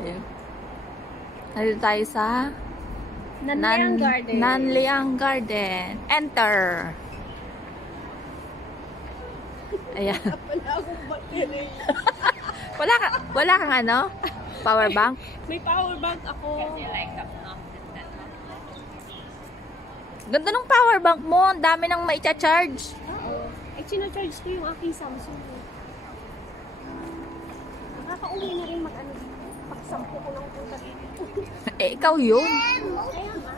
Ayan. Nandito tayo sa Nanliang Garden. Nanliang Garden. Enter. Ayan. Wala kang ano? Power bank? May power bank ako. Ganda ng power bank mo. Ang dami nang maicha-charge. Oo. Sinacharge ko yung aking Samsung. Nakaka-uwi na rin mag-ano dito. Pagsampo ko lang punta dito. Ikaw yun. Kaya nga.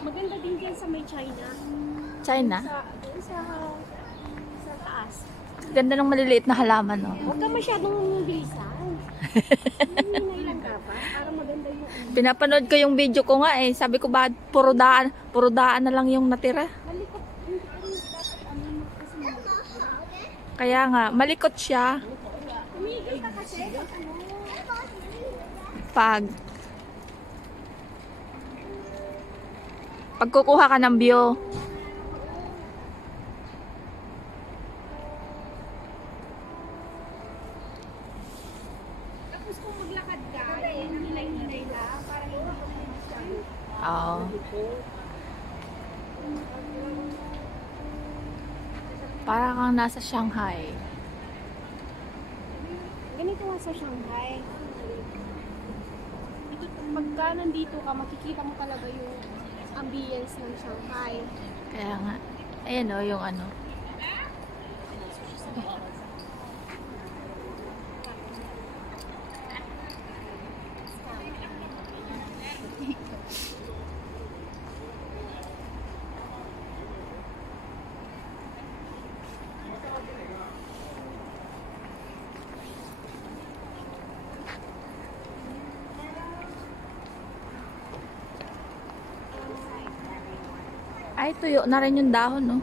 Maganda din dyan sa may China. China? Sa taas. Ganda ng maliliit na halaman, no? Huwag ka masyadong bilisan. Hinailan ka pa para maganda yung Pinapanood ko yung video ko nga eh. Sabi ko ba puro daan na lang yung natira. malikot. Hindi ka rin dapat kasi malikot. Kaya nga, malikot siya. Tumigil ka kasi. Pag kukuha ka ng view. Tapos kung maglakad ka, hilay-hilay lang para hindi ka masyado. Oo. Para kang nasa Shanghai. Ganito nga sa Shanghai. Pagka nandito ka, makikita mo talaga yung ambience ng Shanghai. Kaya nga. Ayan o, yung ano. Ay, tuyo na rin yung dahon, no?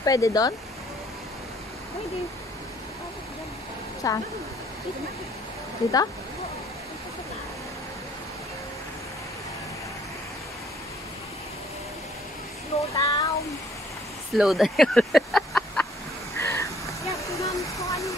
Pwede doon? Pwede. Saan? Dito? Slow down. Slow down. Yeah, kung ano.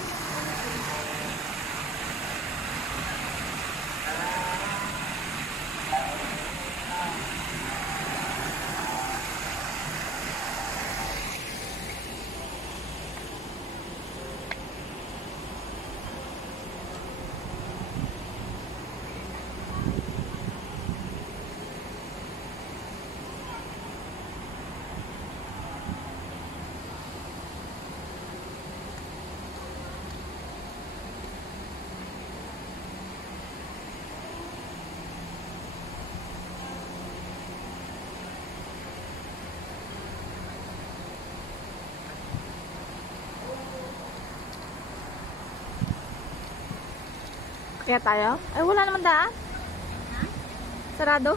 Kaya tayo? Ay, wala naman daan. Sarado?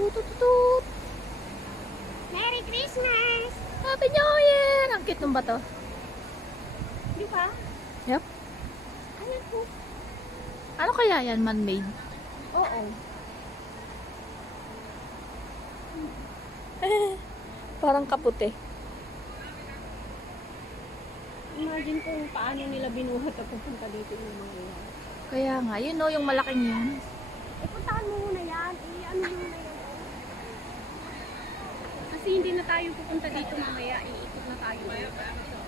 Tututut. Merry Christmas! Happy New Year! Ang cute nung bato. Di ba? Yep. Ano po? Ano kaya yan, man-made? Oo. Parang kaputi. Imagine kung paano nila binuhat at pupunta dito yung mga yan. Kaya nga, yun o, yung malaking yun. Eh, puntahan mo muna yan. Eh, ano muna yan? Kasi hindi na tayo pupunta dito mamaya. Iikot na tayo.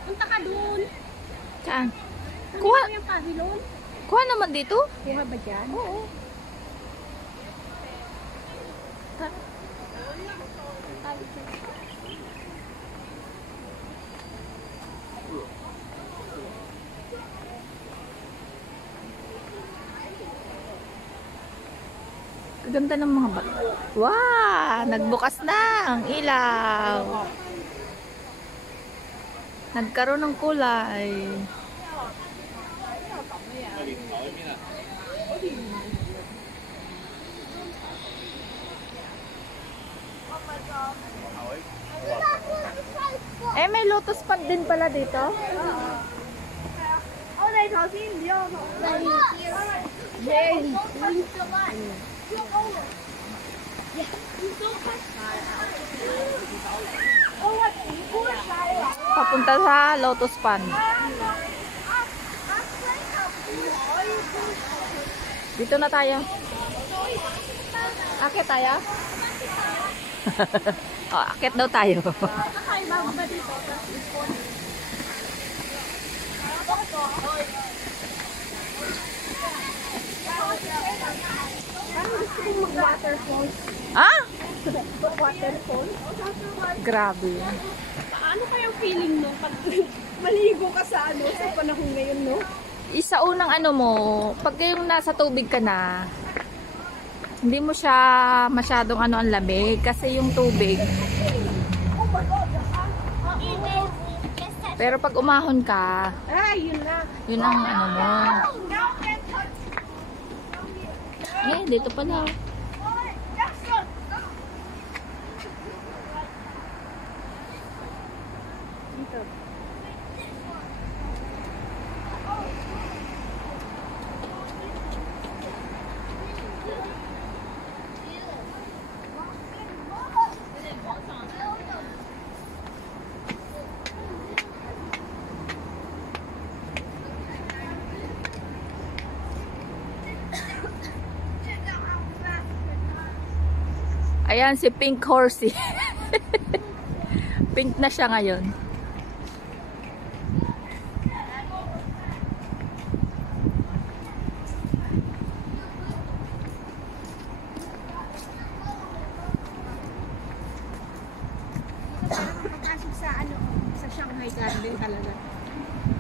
Punta ka dun. Saan? Kuha. Kuha. Ano yung pavilion? Kuha naman dito. Kuha ba dyan? Oo. Ganda ng mga bata. Wow! Nagbukas na ang ilaw. Nagkaroon ng kulay. Eh, may lotus pond din pala dito. Papunta sa lotus pond. Dito na tayo. Akit tayo? Oh, akit daw tayo. Ay, bababa dito. Parang gusto kong mag-waterfalls. Ah? Waterfalls? Grabe yan. Paano kayang feeling no? Pag maligo ka sa ano, sa panahon ngayon, no? Isa unang ano mo, pag yung nasa tubig ka na, hindi mo siya masyadong ano ang lamig kasi yung tubig. Pero pag umahon ka, Ay, yun na. yun ang ano mo. Eh, dito pala. Dito. Ayan si Pink Horsey. Pink na siya ngayon. Pagpasok sa ano, sa Shanghai Garden talaga.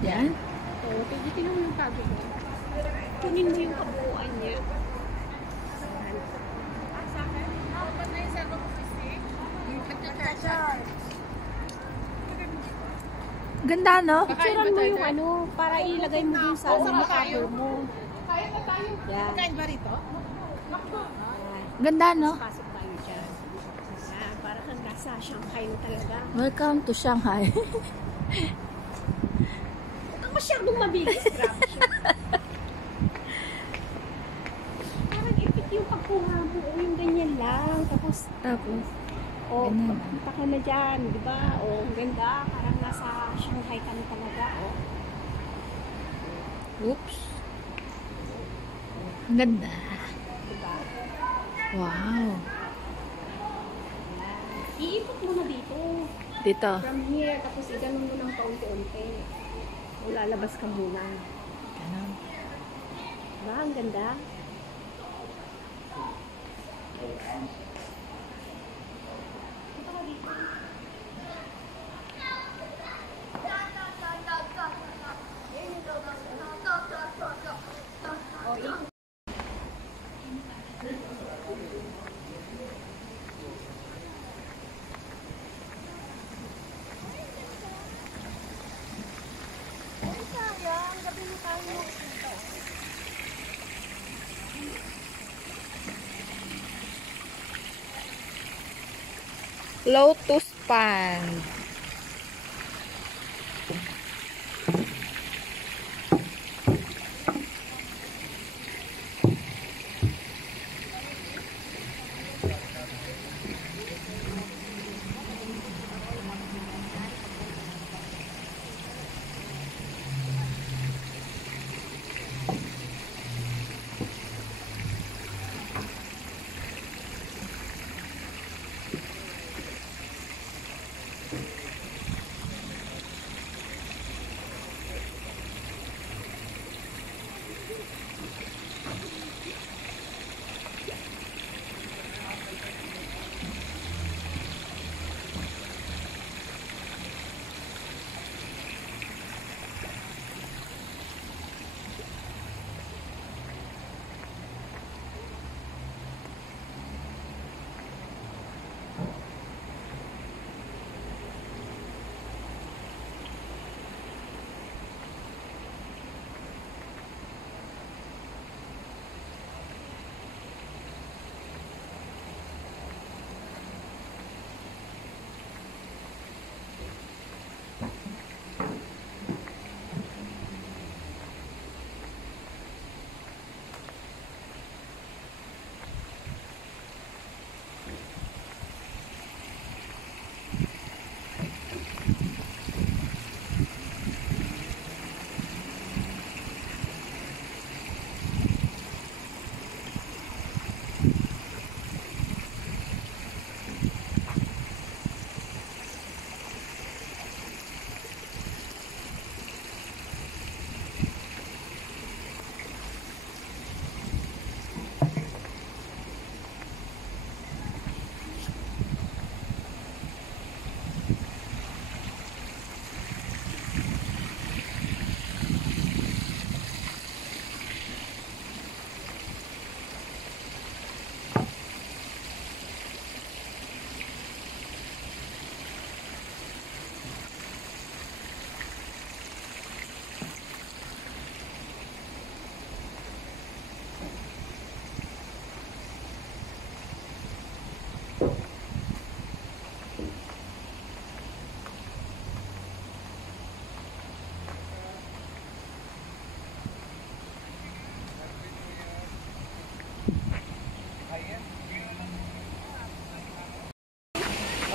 Yan. So, tignan mo yung pavilion. Kunin mo yung kabuuan niya. Ganda, no? Picturean mo yung ano, para ilagay mo dun sa cover mo. Yan. Kain ba rito? Ganda, no? Pasok tayo dyan. Yan, para kang nasa Shanghai na talaga. Welcome to Shanghai. Huwag kang masyadong mabilis. Grabe siya. Parang ipit yung pagkuha mo. O yung ganyan lang. Tapos, Tapos, o, ganun. pagpunta ka na dyan. Di ba? O, ang ganda. Parang nasa Shanghai ka na talaga. O. oops. Ang ganda. Diba? Wow. Iikot mo na dito. Dito. From here, tapos iganon mo ng paunti-unti. O lalabas ka muna. Ganun. Diba? Ang ganda. Punta ka dito. O, ikot. Ay, sayang. Gabi na tayo. Lotus Pond.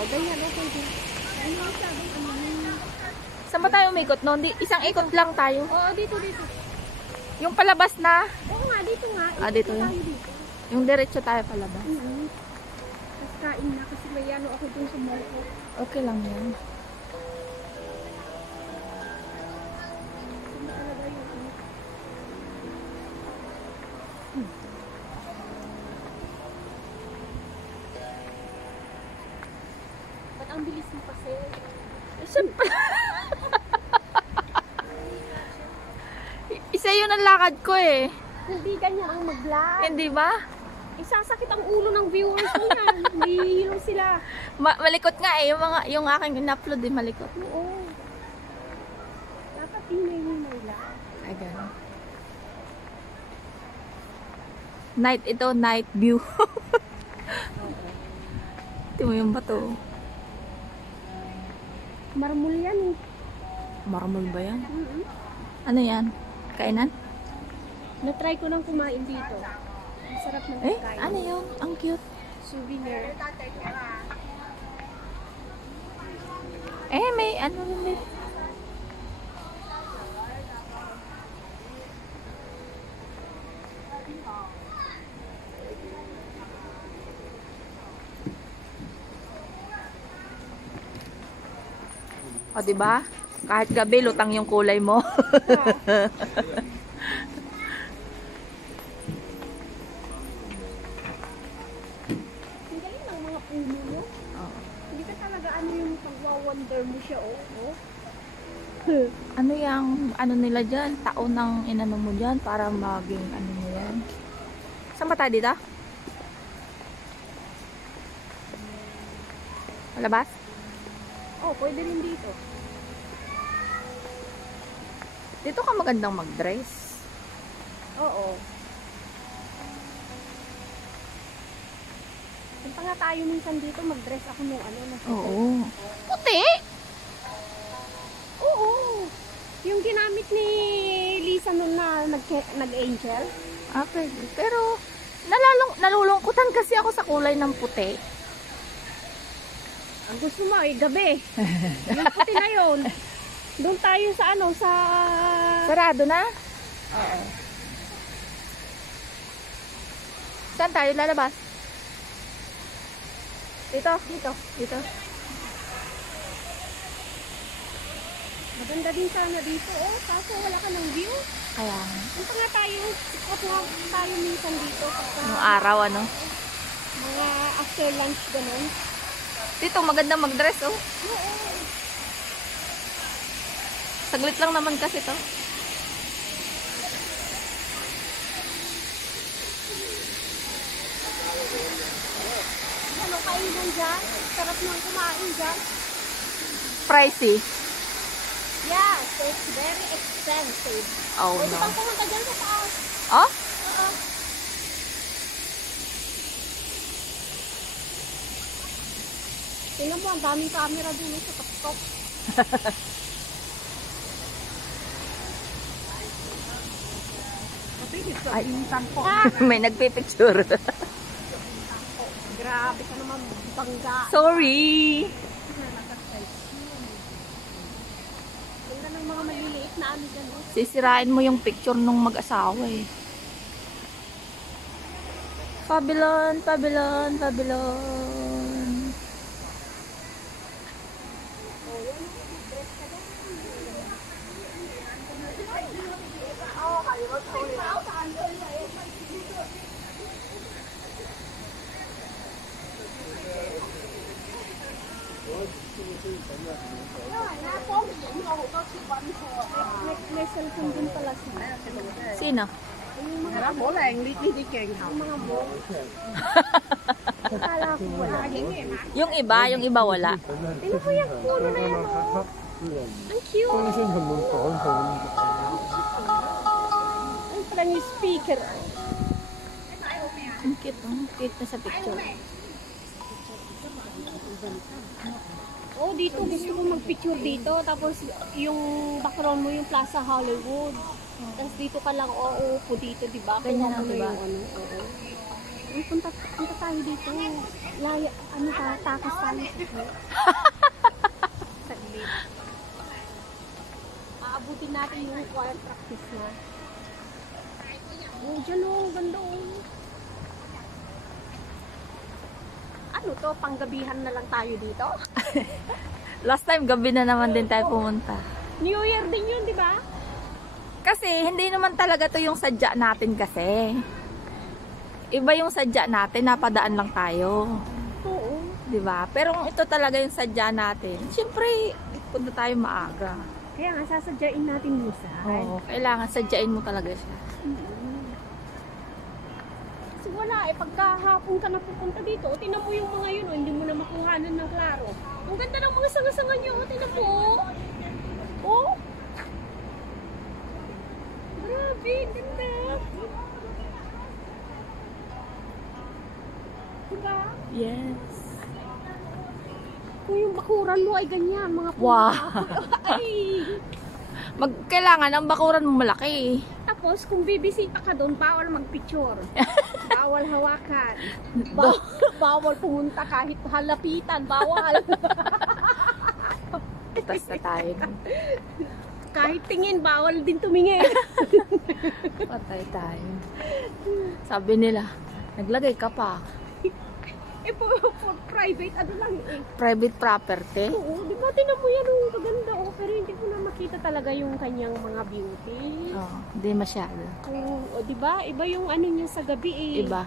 Ganyan, okay din. Saan ba tayo umikot noon? Isang ikot lang tayo. Oo, dito. Yung palabas na. Oo nga, dito nga. Ah, dito Ikot yun. tayo dito. Yung diretso tayo palabas. Tapos kain na kasi may ano ako dun sa mall ko. Okay lang yan. Ano talaga yung ano. Ba't ang bilis mo kasi? Siyempre. Isa yun ang lakad ko eh. Hindi ganyan ang mag-vlog. Hindi ba? Isasakit ang ulo ng viewers mo yan. Nahihilo sila. Malikot nga eh. Yung aking in-upload eh, malikot. Oo. Dapat hinay-hinay lang. Ay, gano'n. Night ito, night view. Ito mo yung bato. Marmol yan eh. Marmol ba yan? Ano yan? Kainan? Na-try ko nang kumain dito. Ang sarap ng Eh, pagkain. ano yun? Ang cute. Souvenir. May ano yun. O, diba? Kahit gabi, lutang yung kulay mo. Ang galing ng mga puno mo. Hindi ka talaga ano yung pag-wonder mo siya, oh. Ano yung, ano nila dyan? Taon ng inano mo dyan para maging ano mo yan. Saan ba tayo dito? Malabas? Oh, pwede rin dito. Dito ka magandang mag-dress. Oo. Punta nga tayo minsan dito, mag-dress ako nung ano. Oo. Puti! Oo. Yung ginamit ni Lisa nung nag-angel. Ah, pwede. Pero, nalulungkutan kasi ako sa kulay ng puti. Ang gusto mo eh, gabi. Yung puti na yun. Doon tayo sa ano, sa... Sarado na? Oo. Saan tayo lalabas? Dito, dito. Dito. Maganda din sana dito, oh. Kaso wala ka ng view. Kaya, Punta nga tayo, sikot nga tayo minsan dito. nung araw, ano? Mga after lunch ganun. Dito, maganda mag-dress, oh. Oo. Saglit lang naman kasi to. Ano kainan dyan? Sarap nang kumain dyan. Pricey. Yes, it's very expensive. Oh, Pwede no. kang pumunta dyan sa taas. Oh? Oo. Tingnan mo, ang daming camera dun sa top-top. Ay, may nagpipicture. Grabe ka naman, bangga. Sorry. Ganda ng mga maliliit na ano dyan. Oh. Sisirain mo yung picture nung mag-asawa eh. Babylon, Babylon, Babylon. May cellphone din pala siya. Sino? Yung mga ball. Akala ko wala. Yung iba wala. Tingnan mo yung puno na yan, oh. Ang cute. Ang parang yung speaker. Ang cute, oh. Cute na sa picture. Oh, dito gusto ko magpicture dito. Tapos yung background mo yung Plaza Hollywood. Tapos dito ka lang uupo dito, di ba? Ganyan lang, Kung di ba? yung ano, oo. Uy, punta tayo dito. Laya, ano ka, takas tayo. Saglit. Aabutin natin yung choir practice na. Oh, dyan oh, ganda oh. Ano to, panggabihan na lang tayo dito? Last time, gabi na naman din tayo pumunta. New Year din yun, di ba? Kasi, hindi naman talaga to yung sadya natin kasi. Iba yung sadya natin, napadaan lang tayo. Oo. Diba? Pero kung ito talaga yung sadya natin, syempre, punta tayo maaga. Kaya nga, sasadyain natin minsan. Oo, kailangan sadyain mo talaga siya. Kasi wala eh, pagkahapon ka na pupunta dito, tinan mo yung mga yun, hindi mo na makuhanan ng klaro. Ang ganda ng mga sanga-sanga nyo, tinan mo. Oh! Grabe, ganda. Diba? Yes. Kung yung bakuran mo ay ganyan, mga puno. Wow. Ay! Kailangan ang bakuran mo malaki. Tapos, kung bibisita ka doon, bawal magpicture. Bawal hawakan. Bawal pumunta kahit halapitan. Bawal. Basta tayo. Kahit tingin, bawal din tumingin. Patay tayo. Sabi nila, naglagay ka pa. For private, ano lang eh. Private property. Oo, di ba? Tinan mo yan, oh, maganda. Oh, pero hindi mo na makita talaga yung kanyang mga beauty. Oo, hindi masyado. Oo, di ba? Iba yung ano niya sa gabi eh. Iba.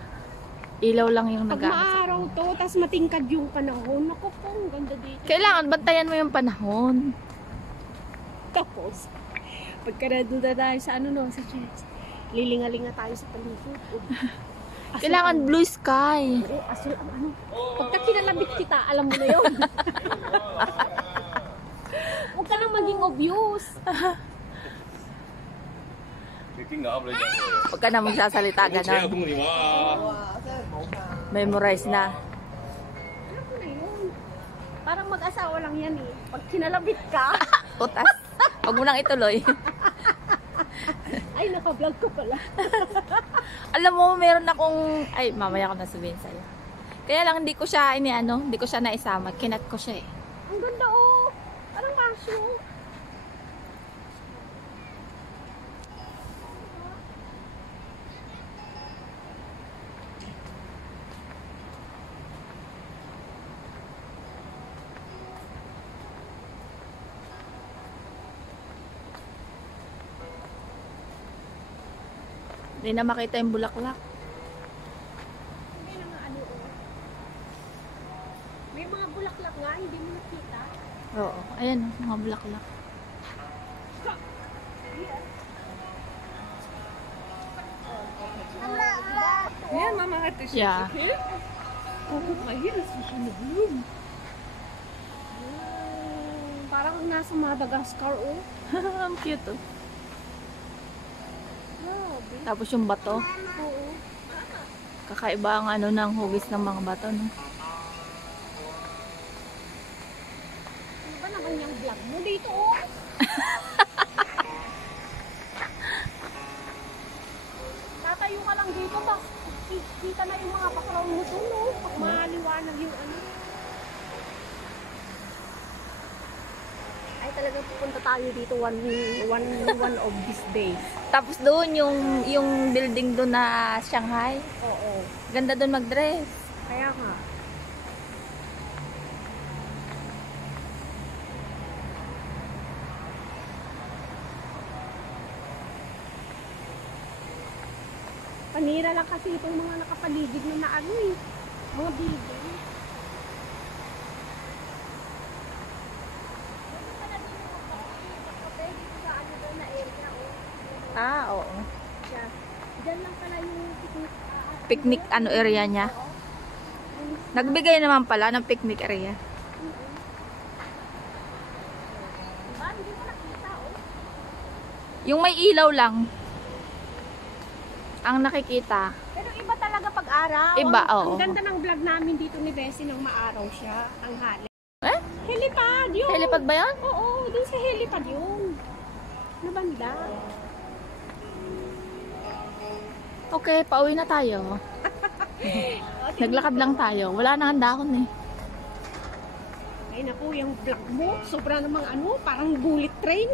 Ilaw lang yung Pag maaraw to, tas matingkad yung panahon. Naku po, ang ganda dito. Kailangan bantayan mo yung panahon. Tapos, pagka naduda tayo sa ano no, sa church, lilingalinga tayo sa paligid. Kailangan blue sky. Oo, asul ang ano. Pagka kinalabit kita, alam mo na yun. Huwag ka nang maging obvious. Huwag ka na magsasalita ganon. Memorize na. Parang mag-asawa lang yan eh. Pag kinalabit ka, Utas. Huwag mo nang ituloy. ay naka-vlog ko pala. Alam mo, meron akong... Ay, mamaya ko na sabihin sa'yo. Kaya lang, hindi ko siya hindi ko siya naisama. Kinat ko siya eh. Ang ganda oh. Parang kaso. Hindi na makita yung bulaklak. Hindi na nga ano oh. May mga bulaklak nga, hindi mo nakita. Oo. Ayan, mga bulaklak. Ayan, mama ito siya. Yeah. Oo, ayun, susunod yun. Parang nasa Madagascar, oh. Ang cute oh. Grabe. Tapos yung bato. Oo. Kakaiba ang ng hugis ng mga bato, no? Ano ba naman yung vlog mo dito, oh? Tatayo ka lang dito, tapos kita na yung mga background mo doon, oh. Pag maliwanag yung ano. Ay, talagang pupunta tayo dito one of these days. Tapos doon, yung building doon na Shanghai. Oo. Ganda doon mag-dress. Kaya nga. Panira lang kasi itong mga nakapaligid na ano eh. Mga building. Ah, oo. Diyan lang pala yung picnic. Picnic area niya. Nagbigay naman pala ng picnic area. Diba? Hindi mo nakita, oh. Yung may ilaw lang. Ang nakikita. Pero iba talaga pag araw. Iba, Ang oo. ganda ng vlog namin dito ni Bessie nang maaraw siya. Ang hali. Eh? Helipad yun. Helipad ba yan? Oo, dun sa helipad yun. Ano banda? Okay, pauwi na tayo. Naglakad lang tayo. Wala na handakon eh. Ay naku, yung vlog mo, sobra namang ano, parang bullet train.